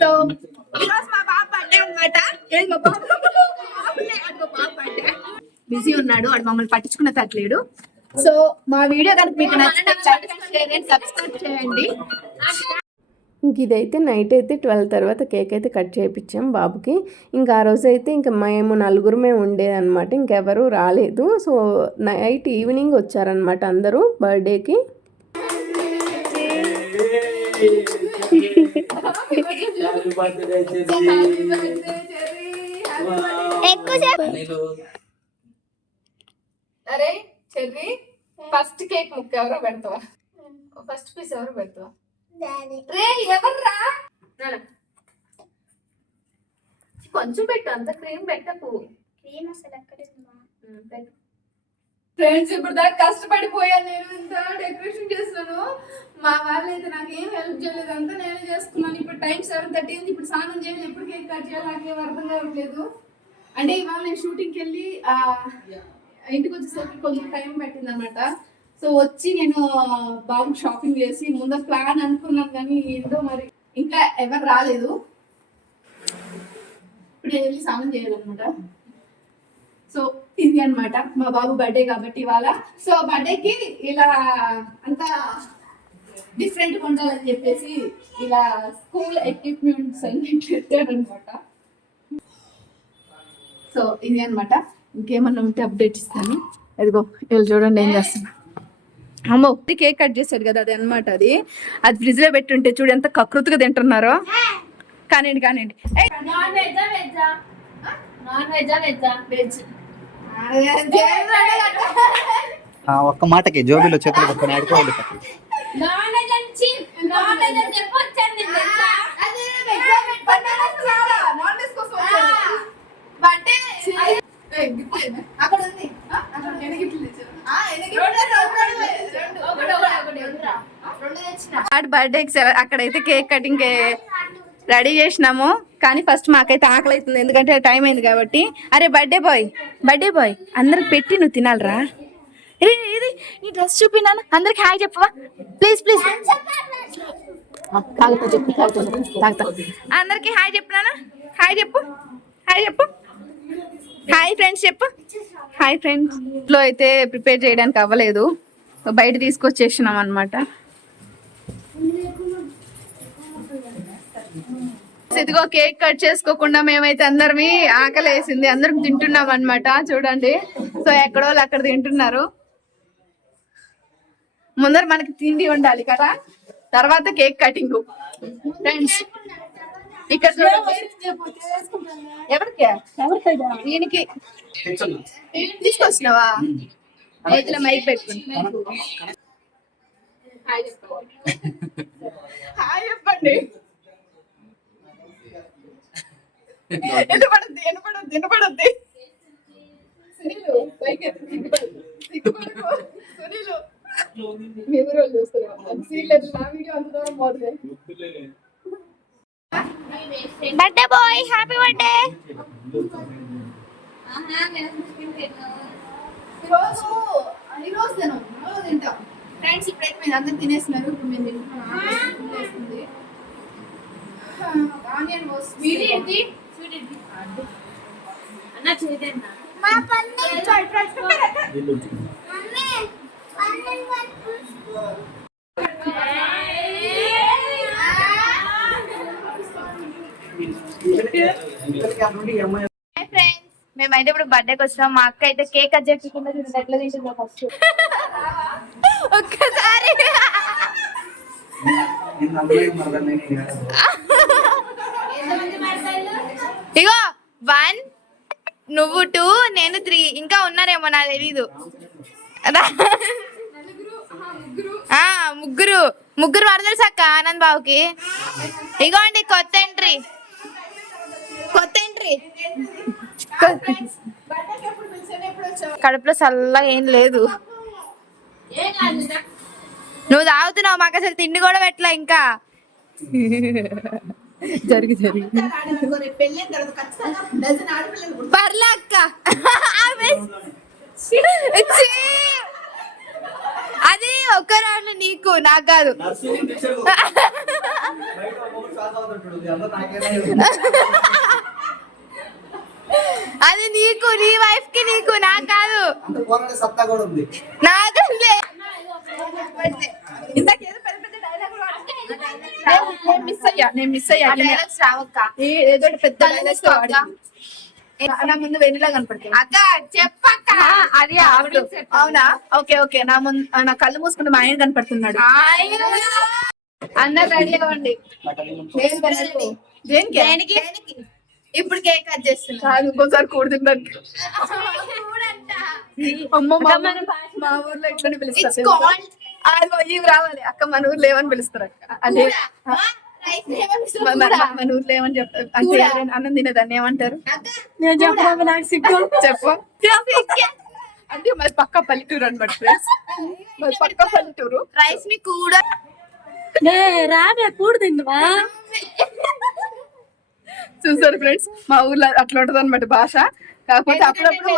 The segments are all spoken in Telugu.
సో ఈరోజు మా బాబు బర్త్డే అనమాట. మా బాబు బర్త్డే బిజీ ఉన్నాడు, వాడు మమ్మల్ని పట్టించుకున్న తట్లేడు. సో మా వీడియో కనుక మీకు నచ్చితే సబ్స్క్రైబ్ చేయండి. ఇంక ఇదైతే నైట్ అయితే 12 తర్వాత కేక్ అయితే కట్ చేయించాం బాబుకి. ఇంకా ఆ రోజు అయితే ఇంకా మేము నలుగురమే ఉండేదన్నమాట, ఇంకెవరూ రాలేదు. సో నైట్ ఈవినింగ్ వచ్చారనమాట అందరూ బర్త్డేకి. అరే చెర్రీ, ఫస్ట్ కేక్ ముక్క ఎవరో పెడతావా? ఫస్ట్ పీస్ ఎవరో పెడతావా? రే ఎవర్రా? కొంచెం పెట్టు, అంత క్రీమ్ పెట్టకు. క్రీమ్ అసలు ఎక్కడ పెట్టు. ఫ్రెండ్స్ ఇప్పుడు దాకా కష్టపడిపోయాను నేను, ఇంత డెకరేషన్ చేస్తాను. మా వాళ్ళు అయితే నాకు ఏం హెల్ప్ చేయలేదు, అంతా నేనే చేసుకున్నాను. ఇప్పుడు టైం 7:30 ఉంది, ఇప్పుడు స్నానం చేయాలి, ఎప్పుడు కేక్ కట్ చేయాలి నాకేం అర్థం కావట్లేదు. అంటే ఇవాళ నేను షూటింగ్కి వెళ్ళి ఇంటికి వచ్చేసరికి కొంచెం టైం పట్టింది అనమాట. సో వచ్చి నేను బాబు షాపింగ్ చేసి ముందర ప్లాన్ అనుకున్నాను, కానీ ఏంటో మరి ఇంకా ఎవరు రాలేదు. ఇప్పుడు నేను వెళ్ళి స్నానం చేయాలన్నమాట. సో ఇది అనమాట మా బాబు బర్త్డే కాబట్టి ఇవాళ. సో బర్త్డేకి ఇలా అంతా డిఫరెంట్గా ఉండాలని చెప్పేసి ఇలా స్కూల్ ఎక్విప్మెంట్స్ అన్ని పెట్టారనమాట. సో ఇది అనమాట. ఇంకేమన్నా ఉంటే అప్డేట్ ఇస్తాను. అదిగో వీళ్ళు చూడండి ఏం చేస్తున్నా. అమ్మో కేక్ కట్ చేశాడు కదా, అది అనమాట. అది ఫ్రిడ్జ్ లో పెట్టుంటే చూడు ఎంత కకృతిగా తింటున్నారో. కానివ్వండి కానివ్వండి. ఒక్క మాటకి జోబీలో చేతులు పట్టుకొని ఆడుకోవాలి. బర్త్డేకి అక్కడైతే కేక్ కటింగ్ రెడీ చేసినాము, కానీ ఫస్ట్ మాకైతే ఆకలి అవుతుంది, ఎందుకంటే టైం అయింది కాబట్టి. అరే బర్త్డే బాయ్ అందరికి పెట్టి నువ్వు తినాలరా. ఇది నీ డ్రెస్ చూపినాను, అందరికి హాయ్ చెప్పవా ప్లీజ్ ప్లీజ్. అందరికి హాయ్ చెప్పినానా? హాయ్ చెప్పు, హాయ్ చెప్పు, హాయ్ ఫ్రెండ్స్ చెప్పు. Hi friends. ఇంట్లో అయితే ప్రిపేర్ చేయడానికి అవ్వలేదు, బయట తీసుకొచ్చేసినాం అనమాట. ఇదిగో కేక్ కట్ చేసుకోకుండా మేమైతే అందరివి ఆకలి వేసింది, అందరం తింటున్నాం అనమాట. చూడండి, సో ఎక్కడో వాళ్ళు అక్కడ తింటున్నారు. ముందర మనకి తిండి ఉండాలి కదా, తర్వాత కేక్ కటింగ్. ఫ్రెండ్స్ ఇక్కడ ఎవరికి దీనికి తీసుకొచ్చినావా? చేతిలో మైక్ పెట్టుకుంటా. హాయ్ చెప్పండి. వినపడద్ది. సునీలు సునీలు చూస్తున్నా వీడియో అంత దూరం పోతుంది. Birthday boy, happy birthday. ఈరోజు తింటాం ఫ్రెండ్స్. ఇప్పుడైతే మీరు అందరు తినేస్తున్నారు, ఇప్పుడు మేము తింటున్నాం. ఆనియన్ ఫ్రెండ్స్, మేమైతే ఇప్పుడు బర్త్డేకి వచ్చినాం. మా అక్క అయితే కేక్ కట్ చేయకుండా ఎట్లా తింటుందో ఫస్ట్ ఒక్కసారి. ఇగో 1 నువ్వు 2 నేను 3 ఇంకా ఉన్నారేమో నాకు తెలీదు. ముగ్గురు వాడు తెలుసు అక్క ఆనంద్ బాబుకి. ఇగోండి కొత్త ఎంట్రీ. కడుపులో చల్లగా ఏం లేదు, నువ్వు తాగుతున్నావు, మాకు అసలు తిండి కూడా పెట్టలే ఇంకా. జరిగి పర్లే అక్క, ఆమె నీకు నాకు కాదు. అది నీకు, నీ వైఫ్ కి, నీకు, నాకు కాదు. సత్తా కూడా ఉంది. నాకలే నేను మిస్ అయ్యా ఏదో పెద్ద నా ముందు వెన్నెలా కనపడుతుంది అక్క. చెప్పక్క. అది ఆవిడ. అవునా? Okay okay. నా ముందు నా కళ్ళు మూసుకుంటే మా ఆయన కనపడుతున్నాడు. అందరు రెడీ అవ్వండి. దేనికి? ఇప్పుడు కేక్ కట్ చేస్తున్నా. ఇంకోసారి కూడుతుందండి. అమ్మ మా ఊర్లో ఎట్లా పిలుస్తారు? ఇవి రావాలి అక్క, మన ఊర్లో ఏమని పిలుస్తారు అక్క? అదే మన ఊర్లో ఏమని చెప్తారు అంటే అన్నం తినేదాన్ని ఏమంటారు? చెప్పు. అంటే మరి పక్క పల్లెటూరు అనమాట ఫ్రెండ్స్. మరి పక్క పల్లెటూరు. రైస్ ని కూడా చూసారు ఫ్రెండ్స్, మా ఊర్లో అట్లా ఉంటది అనమాట భాష. కాకపోతే అప్పుడప్పుడు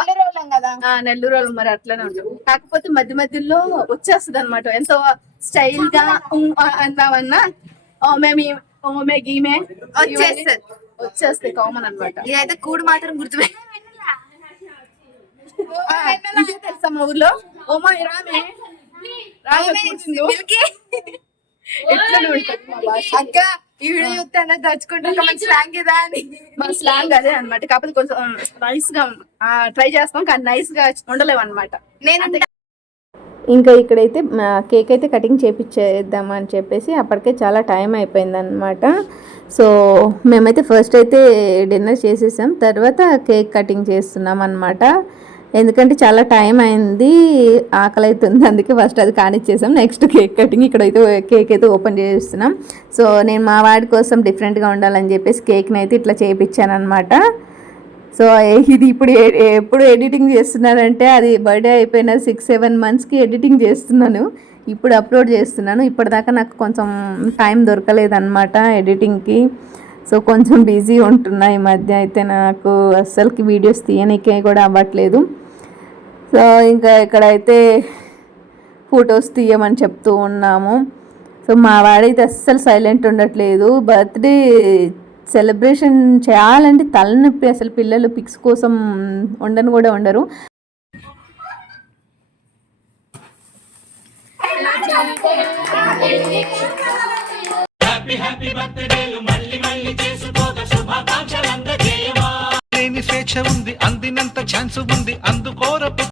నెల్లూరు వాళ్ళు మరి అట్లనే ఉంటారు. కాకపోతే మధ్య మధ్యలో వచ్చేస్తుంది అనమాట. ఎంతో స్టైల్ గా అందామన్నా ఓమే గీమే వచ్చేస్తాయి కామన్ అనమాట. ఇదైతే కూడు మాత్రం గుర్తు తెలుసా మా ఊర్లో? ఓమా రామే ఎట్లనే ఉంటుంది మా భాష. అక్క ఈ వీడియో చూస్తే దచ్చుకుంటే మన స్లాంగ్ ఇదా అని. మన స్లాంగ్ అదే అనమాట. కాకపోతే కొంచెం నైస్ గా ట్రై చేస్తాం, కానీ నైస్ గా ఉండలేము అనమాట. నేను ఇంకా ఇక్కడైతే కేక్ అయితే కటింగ్ చేపిచ్చేద్దామని చెప్పేసి అప్పటికే చాలా టైం అయిపోయిందనమాట. సో మేమైతే ఫస్ట్ అయితే డిన్నర్ చేసేసాం, తర్వాత కేక్ కటింగ్ చేస్తున్నాం అనమాట. ఎందుకంటే చాలా టైం అయింది, ఆకలి అవుతుంది, అందుకే ఫస్ట్ అది కానిచ్చేసాం. Next cake cutting. ఇక్కడైతే కేక్ అయితే ఓపెన్ చేస్తున్నాం. సో నేను మా వాడి కోసం డిఫరెంట్గా ఉండాలని చెప్పేసి కేక్ని అయితే ఇట్లా చేయించాను అనమాట. సో ఇది ఇప్పుడు ఎప్పుడు ఎడిటింగ్ చేస్తున్నానంటే అది బర్త్డే అయిపోయిన 6-7 monthsకి ఎడిటింగ్ చేస్తున్నాను, ఇప్పుడు అప్లోడ్ చేస్తున్నాను. ఇప్పటిదాకా నాకు కొంచెం టైం దొరకలేదన్నమాట ఎడిటింగ్కి. సో కొంచెం బిజీ ఉంటున్నా ఈ మధ్య. అయితే నాకు అస్సలకి వీడియోస్ తీయనికే కూడా అవ్వట్లేదు. సో ఇంకా ఇక్కడైతే ఫొటోస్ తీయమని చెప్తూ ఉన్నాము. సో మా వాడైతే అస్సలు సైలెంట్ ఉండట్లేదు. బర్త్డే సెలబ్రేషన్ చేయాలంటే తలనొప్పి అసలు. పిల్లలు పిక్స్ కోసం ఉండను కూడా ఉండరు. స్వేచ్ఛ ఉంది, అందినంత ఛాన్స్ ఉంది, అందుకోరపు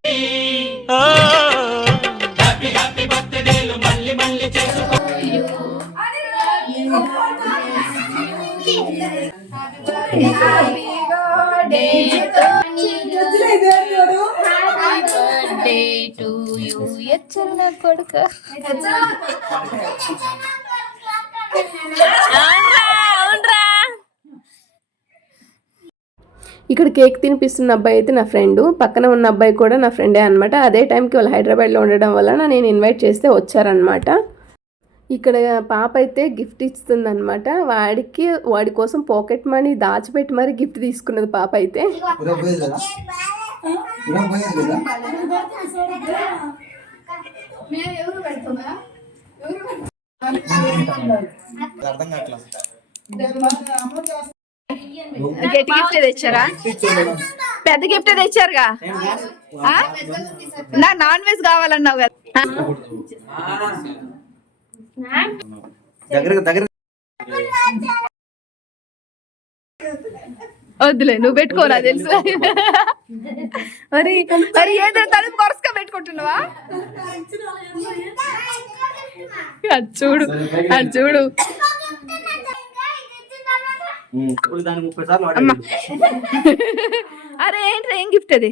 కొడుకు ఇక్కడ కేక్ తినిపిస్తున్న అబ్బాయి అయితే నా ఫ్రెండ్, పక్కన ఉన్న అబ్బాయి కూడా నా ఫ్రెండే అనమాట. అదే టైంకి వాళ్ళు హైదరాబాద్లో ఉండడం వలన నేను ఇన్వైట్ చేస్తే వచ్చారనమాట. ఇక్కడ పాప అయితే గిఫ్ట్ ఇస్తుందన్నమాట. వాడి కోసం పాకెట్ మనీ దాచిపెట్టి మరి గిఫ్ట్ తీసుకున్నది పాప అయితే. గట్టి గిఫ్ట్ తెచ్చారా? పెద్ద గిఫ్ట్ తెచ్చారుగా. నా నాన్ వెజ్ కావాలన్నావు కదా. వద్దులే, నువ్వు పెట్టుకోరా తెలుసు. మరి మరి ఏదో తలుపు కొరసగా పెట్టుకుంటున్నావా? అది చూడు, అది చూడు. అరే ఏంటి, ఏం గిఫ్ట్ అది?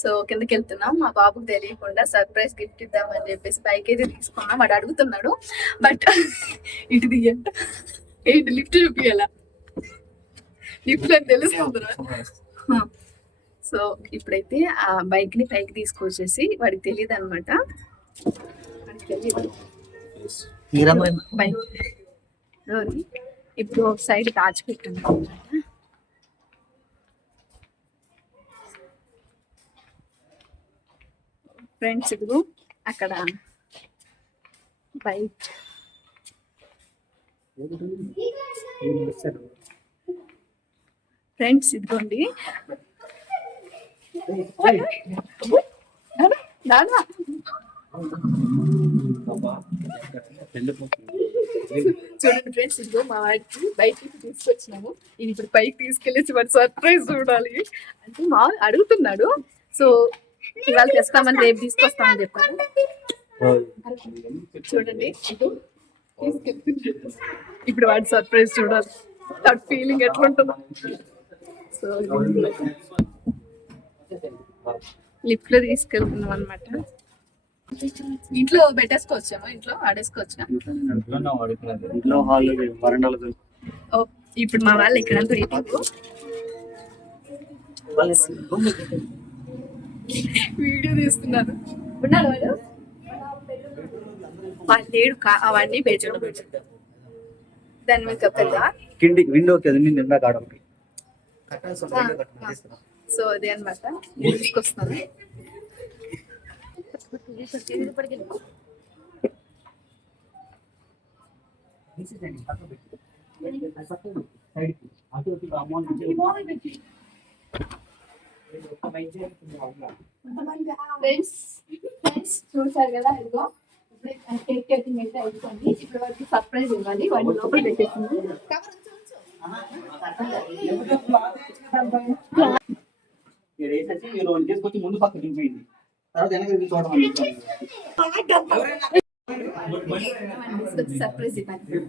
సో కిందకి వెళ్తున్నాం. మా బాబుకి తెలియకుండా సర్ప్రైజ్ గిఫ్ట్ ఇద్దామని చెప్పేసి బైక్ అయితే తీసుకున్నాం. వాడు అడుగుతున్నాడు, బట్ ఇటు దిగంట. ఏంటి లిఫ్ట్ చూపియాలా? లిఫ్ట్ అని తెలుస్తుంది. సో ఇప్పుడైతే ఆ బైక్ ని పైకి తీసుకొచ్చేసి, వాడికి తెలియదు అనమాట, బైక్ ఇప్పుడు సైడ్ దాచిపెట్టాను అనమాట. ఫ్రెండ్స్ ఇదిగో అక్కడ బైక్ ఫ్రెండ్స్ ఇదిగోండి దాదా చూడండి ఫ్రెండ్స్ ఇదిగో మా వాడికి బయటికి తీసుకొచ్చినాము ఇది ఇప్పుడు పైకి తీసుకెళ్ళేసి వాడు సర్ప్రైజ్ చూడాలి అంటే మా అడుగుతున్నాడు సో ఇవాళ తెస్తామని రేపు తీసుకొస్తామని చెప్పాను చూడండి ఇదిగో తీసుకెళ్తున్నాడు. ఇప్పుడు వాడి సర్ప్రైజ్ చూడాలి దట్ ఫీలింగ్ ఎట్లుంటుందో సో లిఫ్ట్ లో తీసుకెళ్తున్నాం అనమాట ఇంట్లో పెట్టేసుకోవచ్చామా ఇంట్లో ఆడేసుకోవచ్చా ఇంట్లో హాల్ వరండాలో ఓ ఇప్పుడు మా వాళ్ళు ఇక్కడంతా వెయిటింగ్ వీడియో తీస్తున్నారు ఉన్నాడు వాడు వాడు లేడు అవన్నీ బేచడం దాని మీద పెద్ద కింది విండోకి అది నిండా కాడ సో అదే అనమాట తీసుకొస్తాను చూసారు కదా ఇదిగో కేక్ కటింగ్ అయితే అయిపోయింది ఇప్పుడు వాడికి సర్ప్రైజ్ ఇవ్వాలి వాడి లోపల పెట్టేసింది తీసుకొచ్చి ముందు పక్క దింపింది తర్వాత వెనక సర్ప్రైజ్ ఇవ్వాలి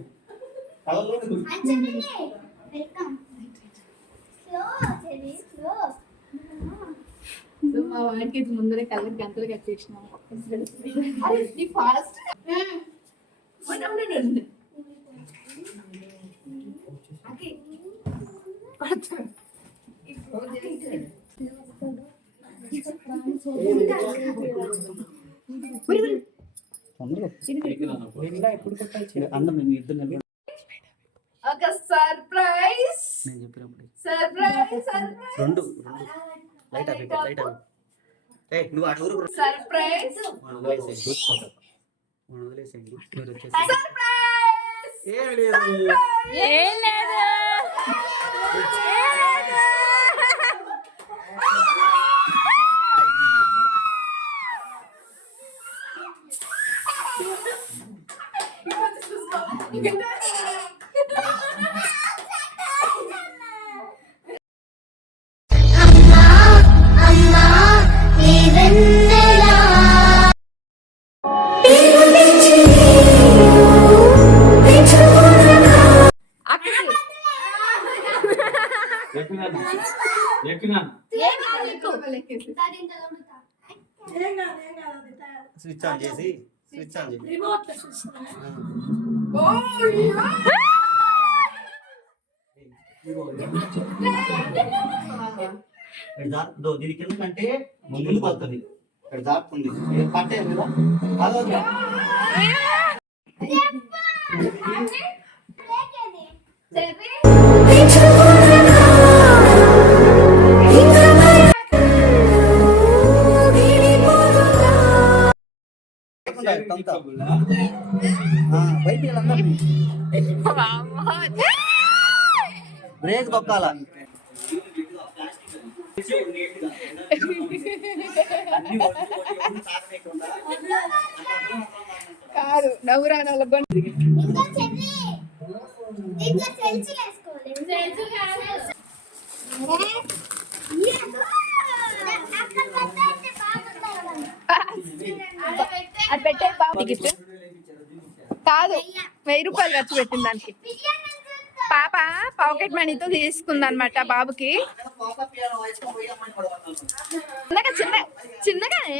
మా వాడికి ఇది ముందరే కలర్ గంటలు కట్టేసినాము ఫాస్ట్ ఒక సర్ప్రైజ్ సర్ప్రైజ్ రెండు లైట్ అవి లైట్ అవి నువ్వు అడుగురు సర్ప్రైజ్ వదిలేసేయండి సర్ప్రైజ్ ఏం లేదు ఏం లేదు స్విచ్ ఆన్ చేసి స్విచ్ ఆన్ చేసి దీనికి ఎందుకంటే ముందుకు వస్తుంది ఇక్కడ దాపుతుంది పట్టే కదా అదొక బ్రేక్ తొక్కాల కాదు నవ్వురాని వాళ్ళ అది పెట్టే బాబు గిఫ్ట్ కాదు 1000 రూపాయలు ఖర్చు పెట్టింది దానికి పాప పాకెట్ మనీతో తీసుకుంది అనమాట బాబుకి చిన్నగానే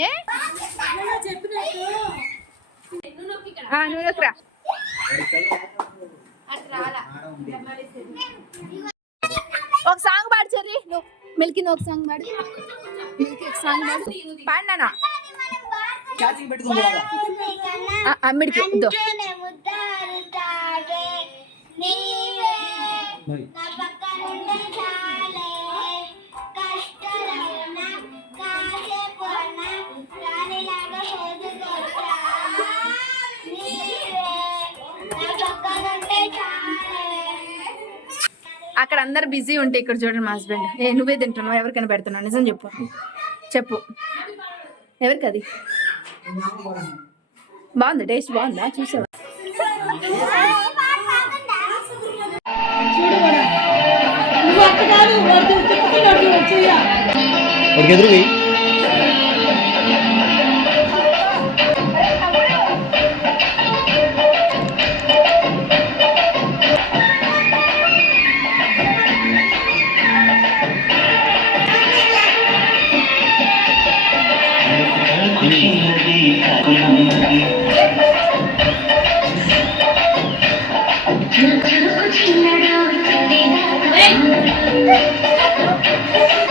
నువ్వు రా ఒక సాంగ్ పాడు చెర్రీ నువ్వు మిల్కి ఒక సాంగ్ పాడు మిల్కి ఒక సాంగ్ పాడు పాడినా అమ్మిడికి అక్కడ అందరు బిజీ ఉంటే ఇక్కడ చూడండి మా హస్బెండ్ నువ్వే తింటున్నావు ఎవరికైనా పెడుతున్నావు నిజం చెప్పు చెప్పు ఎవరికి అది బాగుంది టేస్ట్ బాగుందా చూసావా వాడికి ఎదురు పోయి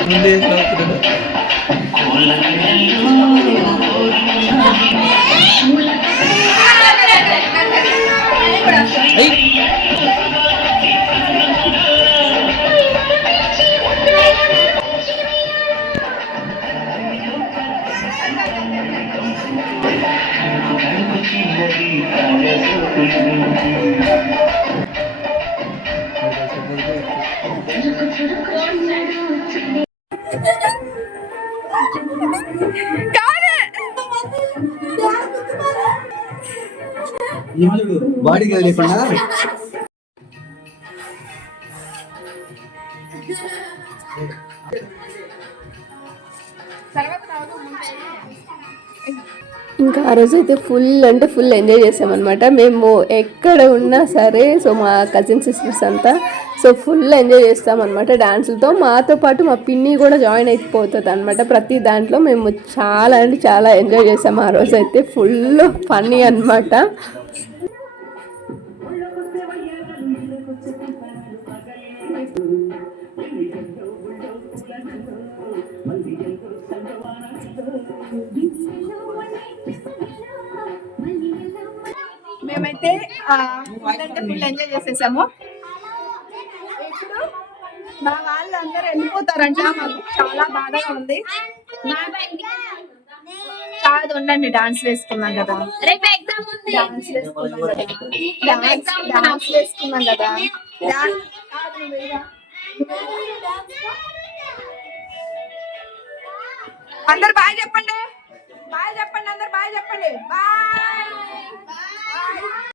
ముందే నవ్వుతున్నాడు. బాడీకి లేకుండా ఇంకా ఆ రోజు అయితే ఫుల్ అంటే ఫుల్ ఎంజాయ్ చేసామన్నమాట మేము ఎక్కడ ఉన్నా సరే. సో మా కజిన్ సిస్టర్స్ అంతా సో ఫుల్ ఎంజాయ్ చేస్తామన్నమాట డాన్సులతో. మాతో పాటు మా పిన్ని కూడా జాయిన్ అయిపోతుంది అనమాట ప్రతి దాంట్లో. మేము చాలా అంటే చాలా ఎంజాయ్ చేసాము ఆ రోజు అయితే. ఫుల్ ఫన్నీ అనమాట. మేమైతే ఫుల్ అంటే ఫుల్ ఎంజాయ్ చేసేసాము. ఇప్పుడు మా వాళ్ళు అందరూ వెళ్ళిపోతారంట. మాకు చాలా బాధగా ఉంది. కాదు ఉండండి డాన్స్ వేసుకున్నాం కదా డాన్స్ వేసుకున్నాం కదా అందరు బాయ్ చెప్పండి అందరు బాయ్ చెప్పండి బాయ్.